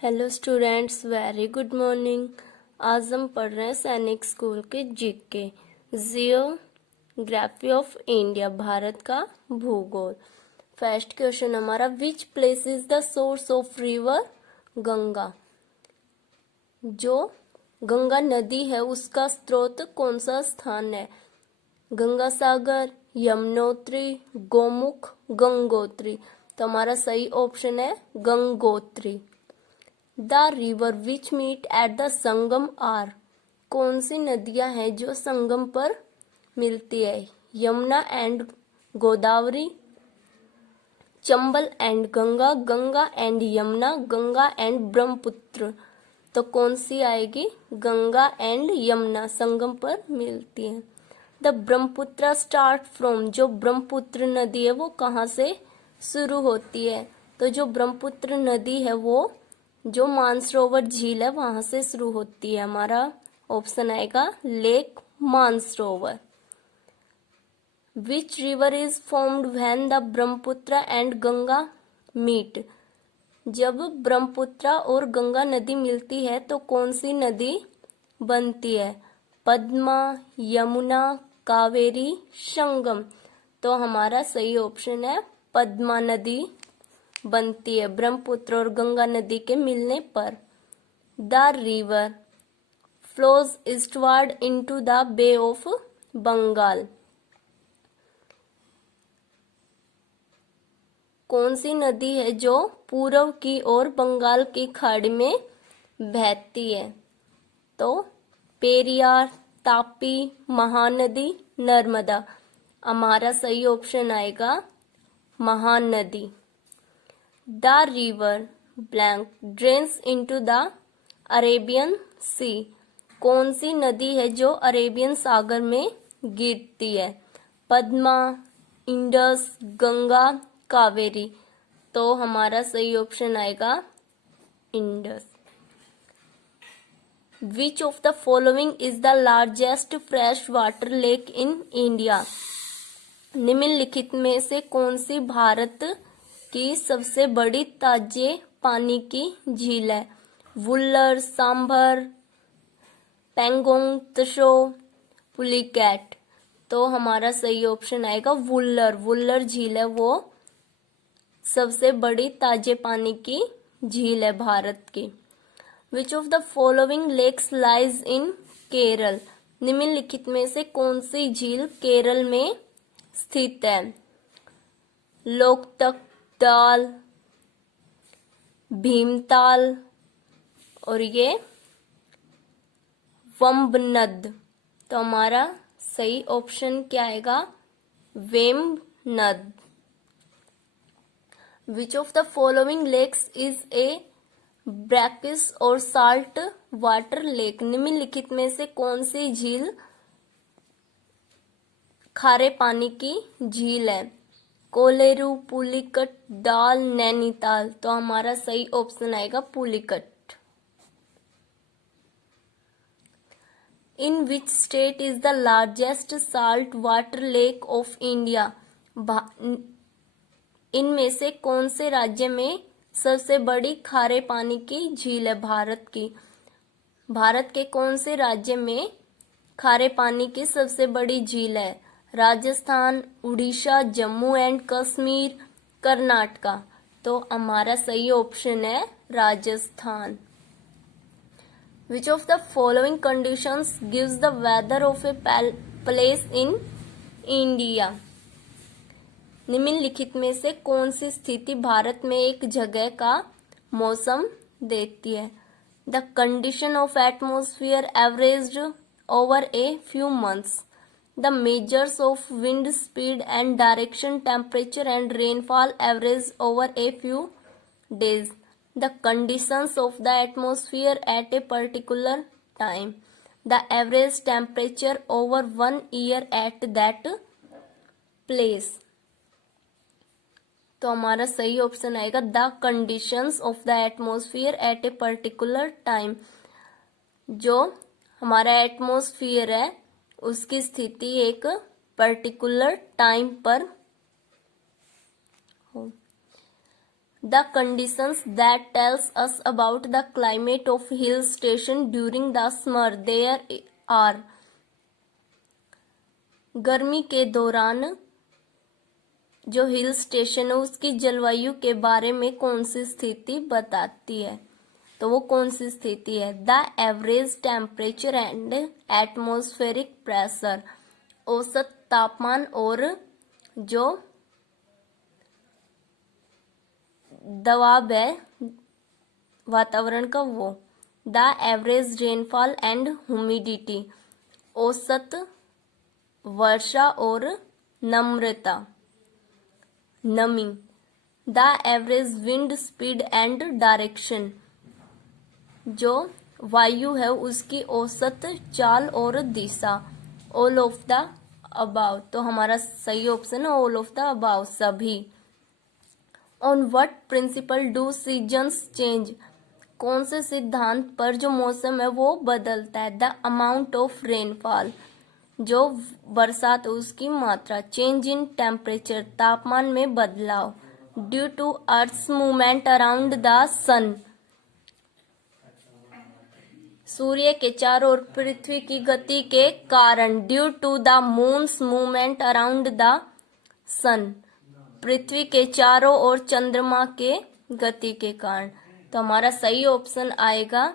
Hello students, very good morning. आज हम पढ़ रहे हैं सैनिक स्कूल के GK geography of India, Bharat का भूगोल। फर्स्ट क्वेश्चन हमारा, which place is the source of river Ganga. जो गंगा नदी है उसका स्रोत कौन सा स्थान है? गंगा सागर, यमुनोत्री, गोमुख, गंगोत्री। तो हमारा सही ऑप्शन है Gangotri. The river which meet at the Sangam are. कौन सी नदियां हैं जो संगम पर मिलती है? Yamuna and Godavari, Chambal and Ganga, Ganga and Yamuna, Ganga and Brahmaputra. तो कौन सी आएगी? गंगा एंड यमुना संगम पर मिलती है। The Brahmaputra start from. जो ब्रह्मपुत्र नदी है वो कहाँ से शुरू होती है? तो जो ब्रह्मपुत्र नदी है वो जो मानसरोवर झील है वहां से शुरू होती है। हमारा ऑप्शन आएगा lake Mansarovar. Which river is formed when the Brahmaputra and Ganga meet. जब ब्रह्मपुत्र और गंगा नदी मिलती है तो कौन सी नदी बनती है? पद्मा, यमुना, कावेरी, संगम। तो हमारा सही ऑप्शन है पद्मा नदी बनती है ब्रह्मपुत्र और गंगा नदी के मिलने पर। The river flows eastward into the bay of Bengal. कौन सी नदी है जो पूर्व की ओर बंगाल की खाड़ी में बहती है? तो पेरियार, तापी, महानदी, नर्मदा। हमारा सही ऑप्शन आएगा Mahanadi. The river blank drains into the Arabian sea. कौन सी नदी है जो अरेबियन सागर में गिरती है? पद्मा, इंडस, गंगा, कावेरी। तो हमारा सही ऑप्शन आएगा Indus. Which of the following is the largest fresh water lake in India. निम्नलिखित में से कौन सी भारत की सबसे बड़ी ताजे पानी की झील है? वुल्लर, सांभर, पेंगोंग त्सो, पुलिकैट। तो हमारा सही ऑप्शन आएगा वुल्लर। वुल्लर झील है वो सबसे बड़ी ताजे पानी की झील है भारत की। Which of the following lakes lies in Kerala. निम्नलिखित में से कौन सी झील केरल में स्थित है? लोकतक ताल, भीमताल और ये वंबनद। तो हमारा सही ऑप्शन क्या आएगा? Vembanad. Which of the following lakes is a brackish or salt water lake. निम्नलिखित में से कौन सी झील खारे पानी की झील है? कोलेरू, पुलिकट, दाल, नैनीताल। तो हमारा सही ऑप्शन आएगा Pulicat. In which state is the largest salt water lake of India. इनमें से कौन से राज्य में सबसे बड़ी खारे पानी की झील है भारत की? भारत के कौन से राज्य में खारे पानी की सबसे बड़ी झील है? राजस्थान, उड़ीसा, जम्मू एंड कश्मीर, कर्नाटका। तो हमारा सही ऑप्शन है Rajasthan. Which of the following conditions gives the weather of a place in India. निम्नलिखित में से कौन सी स्थिति भारत में एक जगह का मौसम देती है? The condition of atmosphere averaged over a few months. The measures of wind speed and direction, temperature and rainfall average over a few days. The conditions of the atmosphere at a particular time. The average temperature over 1 year at that place. तो हमारा सही option आएगा the conditions of the atmosphere at a particular time. जो हमारा atmosphere है उसकी स्थिति एक पर्टिकुलर टाइम पर हो। The conditions that tells us about the climate of hill station during the summer there are. गर्मी के दौरान जो हिल स्टेशन है उसकी जलवायु के बारे में कौन सी स्थिति बताती है, तो वो कौन सी स्थिति है? The average temperature and atmospheric pressure, औसत तापमान और जो दबाव है वातावरण का वो। The average rainfall and humidity, औसत वर्षा और नमी। The average wind speed and direction, जो वायु है उसकी औसत चाल और दिशा। ऑल ऑफ द अबाव, तो हमारा सही ऑप्शन है ऑल ऑफ द अबाव, सभी। On what principle do seasons change, कौन से सिद्धांत पर जो मौसम है वो बदलता है? द अमाउंट ऑफ रेनफॉल, जो बरसात उसकी मात्रा। चेंज इन टेम्परेचर, तापमान में बदलाव। Due to earth's movement around the sun, सूर्य के चारों ओर पृथ्वी की गति के कारण। Due to the moon's movement around the sun, पृथ्वी के चारों ओर चंद्रमा के गति के कारण। तो हमारा सही ऑप्शन आएगा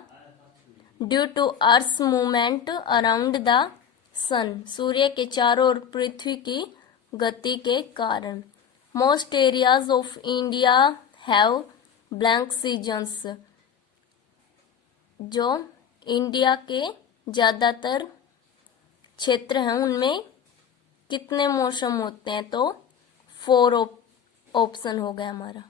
due to earth's movement around the sun, सूर्य के चारों ओर पृथ्वी की गति के कारण। Most areas of India have blank seasons, जो इंडिया के ज्यादातर क्षेत्र हैं उनमें कितने मौसम होते हैं? तो 4 ऑप्शन हो गया हमारा।